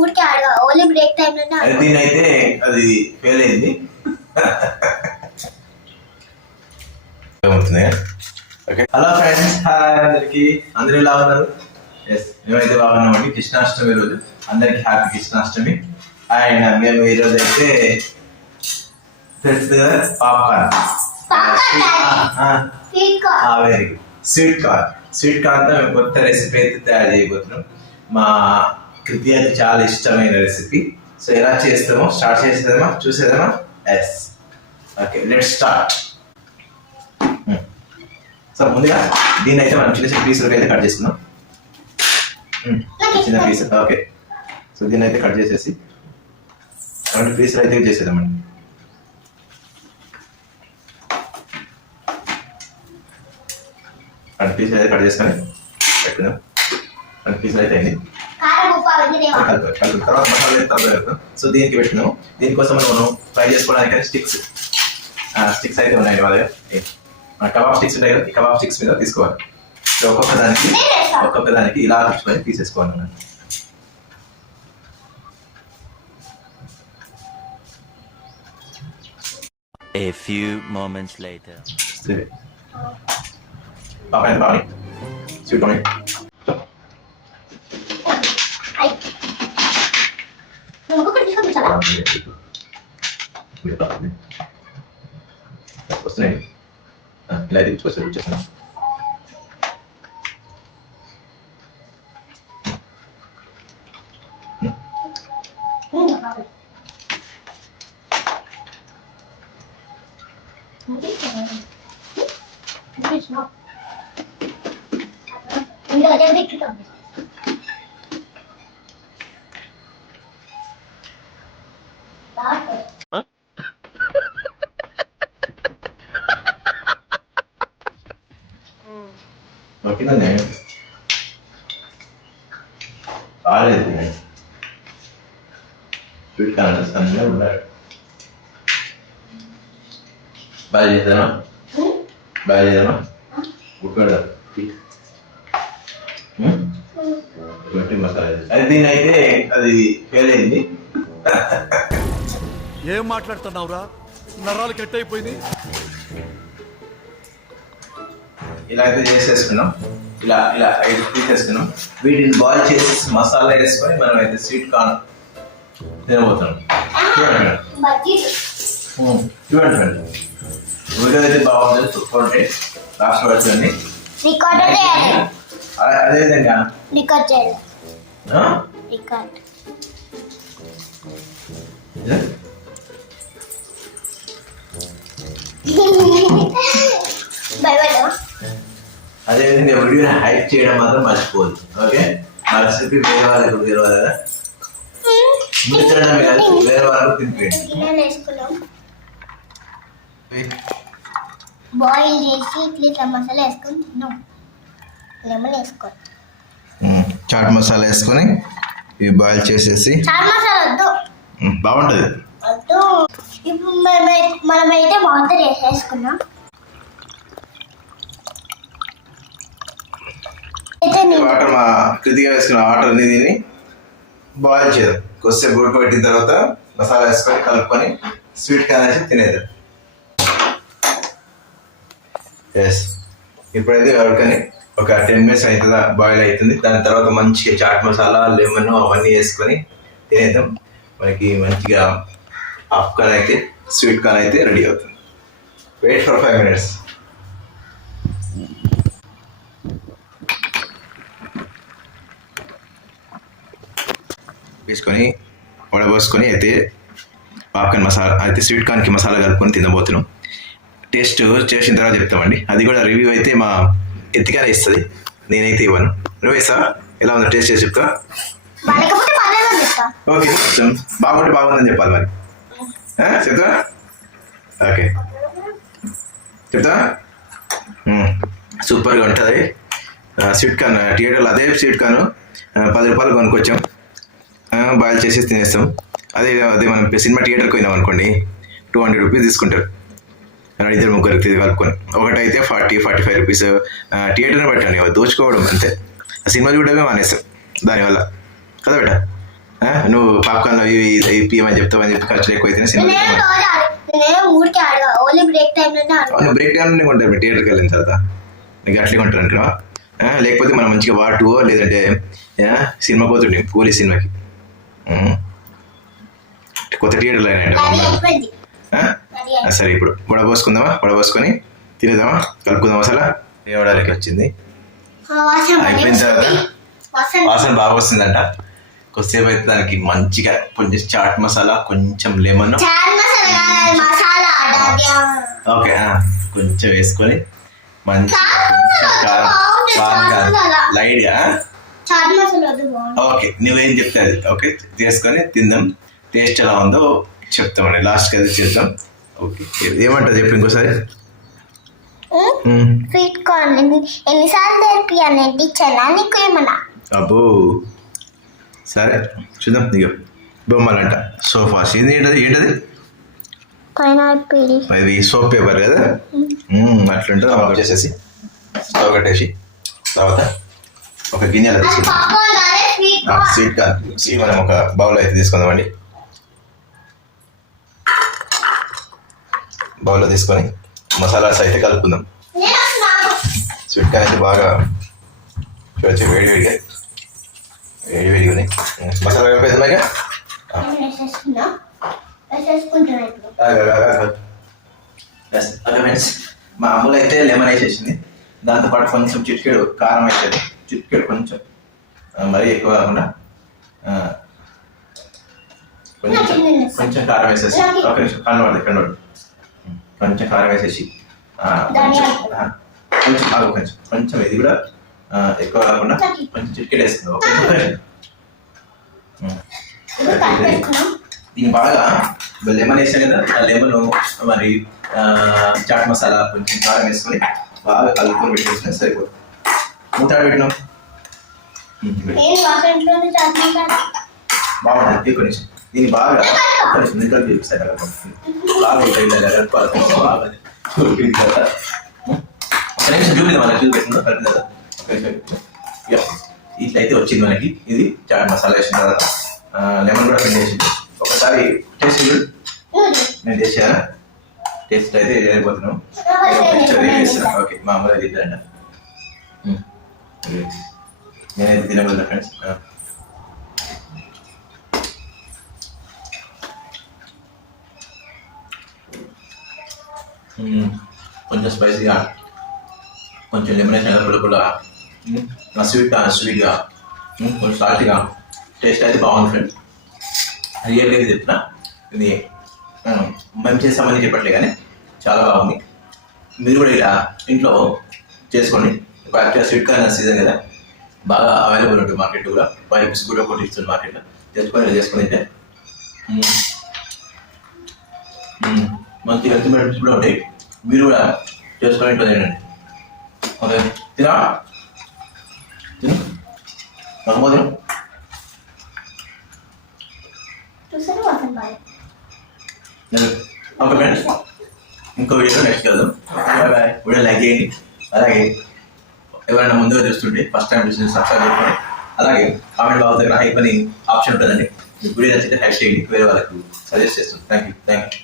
ఊరికే ఆడగా only break టైంలోనే అది ఆడగా దీని అయితే అది ఫెయిల్ అయింది. ఏమవుతుంది ఓకే హలో ఫ్రెండ్స్ హాయ్ అందరికి. అందరూ ఎలా ఉన్నారు? ఎస్ మేమైతే బాగున్నామండి. కృష్ణాష్టమి రోజు. అందరికి హ్యాపీ కృష్ణాష్టమి. అండ్ మేము ఈరోజు అయితే తెలుసు కదా popcorn. Very good sweet corn sweet కార్న్తో మేము కొత్త రెసిపీ అయితే తయారు చేయబోతున్నాం. మా కృతి అయితే చాలా ఇష్టమైన రెసిపీ సో ఎలా చేస్తామో స్టార్ట్ చేసేదామా చూసేదామా yes okay let start so. ముందుగా దీన్ని అయితే మనం చిన్న చిన్న పీసులకు అయితే కట్ చేసుకుందాం. Hmm. చిన్న పీస్ ఓకే సో దీన్ని అయితే కట్ చేసేసి రెండు పీసులు అయితే చేసేద్దామండి. రెండు పీసులు అయితే కట్ చేసుకొని పెట్టుకుందాం. రెండు పీసులు అయితే అయింది. కారం ఉప్పు అవన్నీ లేవా కలుపు కలుపు తర్వాత మసాలా వేసి తర్వాత కలుపుతాం. సో దీనికి పెట్టుకున్నాము దీనికోసం మనం ఫ్రై చేసుకోవడానికి స్టిక్స్ స్టిక్స్ అయితే ఉన్నాయి వాళ్ళ దగ్గర. ఏ, మన కబాబ్ స్టిక్స్ ఉంటాయి కదా ఈ కబాబ్ స్టిక్స్ మీద తీసుకోవాలి సో ఒక్కొక్క దానికి ఒక్కొక్క దానికి ఇలా తెచ్చుకొని తీసేసుకోవాలి మనం A few moments later. సరే బాగా బాగా స్వీట్ ఇంకొకటి తీసుకొని చాలా వస్తున్నాయి ఆ, ఇలా తీసుకొస్తారు వచ్చేస్తాను ఇందులో అదే పెట్టుతాం ఓకేనండి కాలేదు స్వీట్ కావాలి ఉన్నాడు బాగా బాగా గట్టి మసాలా అది దీని అయితే అది ఫెయిల్ అయింది ఏం మాట్లాడుతున్నావురా? నరాలు కట్ అయిపోయింది ఇలా అయితే చేసేసుకున్నాం. ఇలా ఇలా ఐదు తీసేసుకున్నాం. వీటిని బాయిల్ చేసి మసాలా వేసుకొని మనం అయితే స్వీట్ కార్న్ తినబోతున్నాం. చూడండి చూడండి ఉడకది అయితే బాగుంటుంది చూడండి. లాస్ట్ వచ్చింది రికార్డ్ చేయాలి. అదేవిధంగా రికార్డ్ చేయాలి? రికార్డ్ అదేవిధంగా వీడియోని హైప్ చేయడం మాత్రం మర్చిపోదు ఓకే? మా రెసిపీ వేరే వాళ్ళకి వేరే వాళ్ళ మీరు తినడమే కాదు వేరే వాళ్ళకు తినిపించండి బాయిల్ చేసి ఇట్లా ఇట్లా మసాలా వేసుకొని తిన్నాం. లెమన్ వేసుకో చాట్ మసాలా వేసుకొని ఇవి బాయిల్ చేసేసి. చాలా మసాలా వద్దు. బాగుంటుంది. వద్దు. ఇప్పుడు మనమై- మనమైతే వాటర్ వేసేసుకున్నాం అయితే నేను వాటర్ మా కృతిగా వేసుకున్న వాటర్ అన్ని దీన్ని బాయిల్ చేద్దాం. కొద్దిసేపు ఉడకబెట్టిన తర్వాత మసాలా వేసుకొని కలుపుకొని స్వీట్ కార్న్ తినేది ఎస్ ఇప్పుడైతే కలుపుకొని ఒక టెన్ మినిట్స్ అవుతుందా బాయిల్ అవుతుంది దాని తర్వాత మంచిగా చాట్ మసాలా లెమన్ అవన్నీ వేసుకొని తినేద్దాం. మనకి మంచిగా హాఫ్ కార్న్ అయితే స్వీట్ కార్న్ అయితే రెడీ అవుతుంది. వెయిట్ ఫర్ ఫైవ్ మినిట్స్ వేసుకొని వడబోసుకొని అయితే పాప్కార్న్ మసాలా అయితే స్వీట్ కార్న్కి మసాలా కలుపుకొని తినబోతున్నాం. టేస్ట్ చేసిన తర్వాత చెప్తామండి. అది కూడా రివ్యూ అయితే మా ఎత్తిగానే ఇస్తుంది. నేనైతే ఇవ్వను. నువ్వేసా ఎలా ఉందో టేస్ట్ చేసి చెప్తా? ఓకే కొంచెం బాగుంటే బాగుందని చెప్పాలి మరి. చెప్తా? ఓకే. చెప్తా. సూపర్గా ఉంటుంది. స్వీట్ కార్న్ థియేటర్లో అదే స్వీట్ కార్న్ పది రూపాయలు కొనుక్కొచ్చాం. ఆ, బాయిల్ చేసి తినేస్తాం. అదే అదే మనం సినిమా థియేటర్కి పోయినాం అనుకోండి టూ హండ్రెడ్ రూపీస్ తీసుకుంటారు. ఇద్దరు ముగ్గురికి ఇది కలుపుకొని. ఒకటైతే ఫార్టీ ఫార్టీ ఫైవ్ రూపీస్ థియేటర్ని పెట్టండి దోచుకోవడం అంతే. ఆ సినిమా చూడడమే మానేస్తాం దానివల్ల. కదా బేట? నువ్వు పాప్కార్న్ ఇవి ఇప్పియమని చెప్తావని చెప్పి ఖర్చులు సినిమా బ్రేక్ టైంలోనే ఆడగా నువ్వు బ్రేక్ కొంటారు మీ థియేటర్కి వెళ్ళిన తర్వాత. నీకు అట్లే కొంటారు అనుకున్నావా? ఆ, లేకపోతే మనం మంచిగా వాటువో లేదంటే సినిమా పోతుండే పోలీస్ సినిమాకి. కొత్త థియేటర్లో అది అయినా అయిపోయింది ఆ? అది ఆ, సరే ఇప్పుడు వడపోసుకుందామా వడపోసుకొని తినేద్దామా? కలుపుకుందాం అసలు ఏవడానికి వచ్చింది. వాసన అయిపోయిన తర్వాత? వాసన బాగా వస్తుందంట. కొద్దిసేపు అయితే దానికి మంచిగా కొంచెం చాట్ మసాలా కొంచెం లెమన్. ఓకే ఆ, కొంచెం వేసుకొని మంచి. లైట్గా ఓకే నువ్వేం చెప్తే అది ఓకే చేసుకొని తిందాం. టేస్ట్ ఎలా ఉందో చెప్తామండి. లాస్ట్కి అది చేద్దాం. ఓకే ఏమంటారు చెప్పు ఇంకోసారి. స్వీట్ కార్న్ ఎన్ని ఎన్నిసార్లు టీచర్లా? నీకు ఏమన్నా? అబ్బో. సరే చూద్దాం. దిగో బొమ్మలంట. సోఫాస్ ఇది ఏంటది? ఏంటది? పైనాపిల్. ఇది సోప్ పేపర్ కదా? అట్లుంటుంది. ఆఫ్ చేసేసి స్టవ్ కట్టేసి తర్వాత ఒక గిన్నెలో తీసుకుందాం sweet corn sweet corn sweet మనం ఒక బౌల్ అయితే తీసుకుందామండి. బౌల్లో తీసుకొని మసాలాస్ అయితే కలుపుకుందాం. స్వీట్ కార్న్ అయితే బాగా చూడొచ్చు వేడి వేడిగా. వేడి వేడిగా ఉన్నాయి. మసాలా కలిపేద్దాం మా అమ్ములు అయితే లెమన్ వేసేసింది. దాంతోపాటు కొంచెం చిటికెడు కారం వేసేది. చిట్కెడు కొంచెం. మరీ ఎక్కువ కాకుండా కొంచెం కొంచెం కారం వేసేసి ఒక నిమిషం కన్ను పడదు కన్ను కొంచెం కారం వేసేసి కొంచెం ఆ, కొంచెం కొంచెం ఇది కూడా ఎక్కువ కాకుండా కొంచెం చిటికెడు వేస్తుంది. ఒక దీన్ని బాగా లెమన్ వేసాం కదా ఆ లెమన్ మరి చాట్ మసాలా కొంచెం కారం వేసుకొని బాగా కలుపుకొని పెట్టేసిన సరిపోతుంది. మూత పెట్టినాం. ఉం, పెట్టు. నేను మా ఫ్రెండ్లోనే చాట్ మసాలా. బాగుంటుంది కొంచెం దీన్ని బాగా కొంచెం నేను కలిపి. బాగా ఒక నిమిషం చూపెట్టిందో కలిపి కదా. ఇట్లయితే వచ్చింది మనకి. ఇది చాట్ మసాలా వేసిన తర్వాత లెమన్ కూడా పిండి వేసింది. ఒకసారి టేస్ట్ చూడు. నేను చేశానా టేస్ట్ అయితే అయిపోతున్నాం. ఓకే మా అమ్మ తింటారంట. నేనైతే తినగలను ఫ్రెండ్స్ కొంచెం స్పైసీగా కొంచెం లెమన్ వేసిన పుల్ల పుల్ల నా స్వీట్ స్వీట్గా కొంచెం సాల్ట్గా టేస్ట్ అయితే బాగుంది ఫ్రెండ్స్ రియల్గా చెప్తున్నా? ఇది మేము చేస్తామని చెప్పట్లే కానీ చాలా బాగుంది. మీరు కూడా ఇలా ఇంట్లో చేసుకోండి. ఇప్పుడు యాక్చువల్ స్వీట్ కార్న్ సీజన్ కదా. బాగా అవైలబుల్ ఉంటుంది మార్కెట్ కూడా. ఫైవ్ రూపీస్ కూడా ఒకటి ఇస్తుంది మార్కెట్లో తెచ్చుకొని చేసుకొని తింటే. మంచి హెల్త్ బెనిఫిట్స్ కూడా ఉంటాయి. మీరు కూడా చేసుకొని ఇంట్లో తినండి. ఓకే. తినా? తిను? నమ్మో తిను. ఓకే ఫ్రెండ్స్ ఇంకో video next bye video like చేయండి. అలాగే. ఎవరైనా ముందుగా చూస్తుంటే ఫస్ట్ టైం చూసి సబ్స్క్రైబ్ చేసుకోండి. అలాగే కామెంట్ బాబు దగ్గర హైప్ అని ఆప్షన్ ఉంటుందండి. మీకు వీడియో నచ్చితే హైప్ చేయండి. వేరే వాళ్ళకు సజెస్ట్ చేస్తాను. Thank you thank you